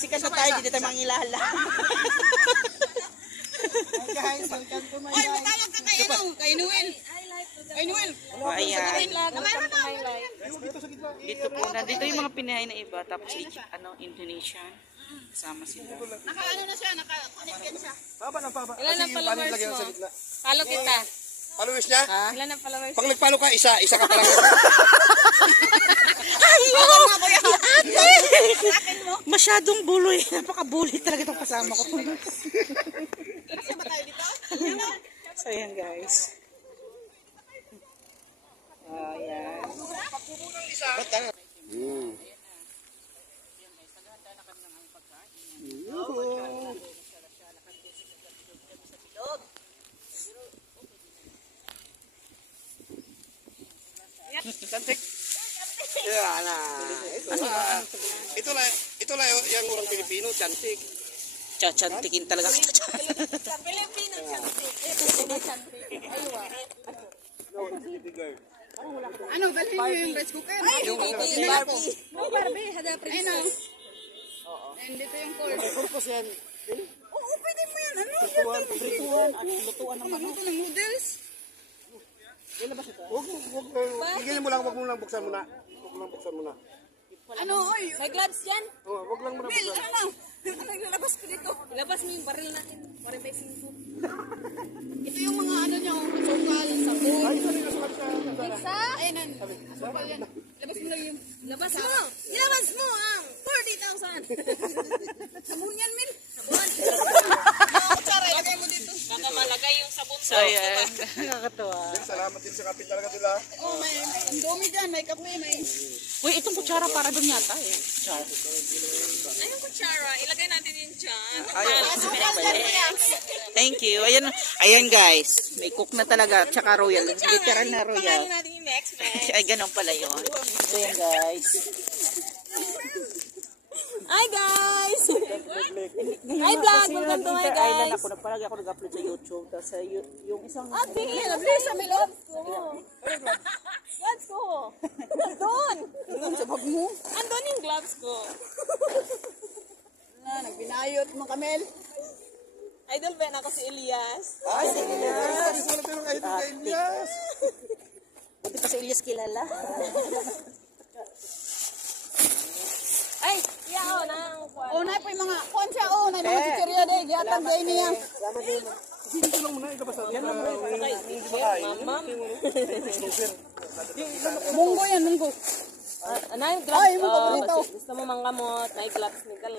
sikat na tayo, dito tayo mangilala. Guys, welcome to my Ay, life. matawag ka kay ano? Kay Noel. Kay Noel. Ayan. Dito sa gitna. Dito po, nandito yung mga Pinay na iba, tapos Indonesian. Kasama sila. Naka-ano na siya, naka-connect yan siya. Paba ng paba. Ilan ang followers lagyan mo? sa gitna. Follow kita. Followers niya? Ilan ang followers Pag nagpalo ka, isa ka pa lang. Masyadong buloy. Napaka-bully talaga itong kasama ko. Kasama tayo dito? So, ayan guys. Ayan. Yan na. Ito na yung urang Pilipino, chantik. Chachantikin talaga kita. Pilipino chantik. Pilipino chantik. Aywa. Ano, dalhin mo yung rice cooker? Ay, Barbie. Barbie, hada princess. Ayun o. And dito yung cord. Purpose yan. Oo, pwede mo yan. Ano? Prituhan at lutuan ng manok. Magluto ng noodles. Tigilin mo lang, wag mo lang buksan muna. Wag mo lang buksan muna. Ano, oy? May gloves yan. Wag lang muna Bill, buksan. ano? Ano naglalabas ko dito? Ilabas mo yung baril natin. 45. Ito yung mga ano nyo, sukal, sabon. Ay, sabi ka sa Isa. Ayun, sukal yan. Labas mo lang yung... Labas mo. Ilabas mo ang 40,000. Sabon yan, Mil. Sabon. Kutsara, ilagay mo dito. Baka malagay yung sabon So, ayan. Nakakatuwa. Salamat din sa kapit talaga nila. Oh, may ang dumi dyan. May kape, may... Uy, itong kutsara para doon yata eh. Kutsara. Anong kutsara? Ilagay natin yun dyan. Thank you. Ayan, ayan guys. May cook na talaga. Tsaka royal. Literal na royal. Pangalan natin yung next man. Ay, ganun pala yun. So, ayan guys. Hi guys! Hi vlog! Welcome to my Island guys! ako. Nagpalagi ako nag-upload sa YouTube. Tapos yung isang... Ate, nabili sa milot ko. Gloves ko. Andun! Ang sabag mo. Andun yung gloves ko. Nagbinayot mo, Kamel. Idol ba ako si Elias? Ay, sabi ko na pero kahit kay Elias. Buti pa sa Elias kilala. Ay, yao nang kwan. Oh, na po yung mga... Kuhan siya, oh. Na yung mga chichirya dahil. Yatag dahil niya. Dito lang muna, ito basta. Yan lang muna. Mamam. Munggo yan, munggo. Ano yung gloves Ay, ko? munggo pa rito. Gusto mo manggamot, may gloves ni Galo.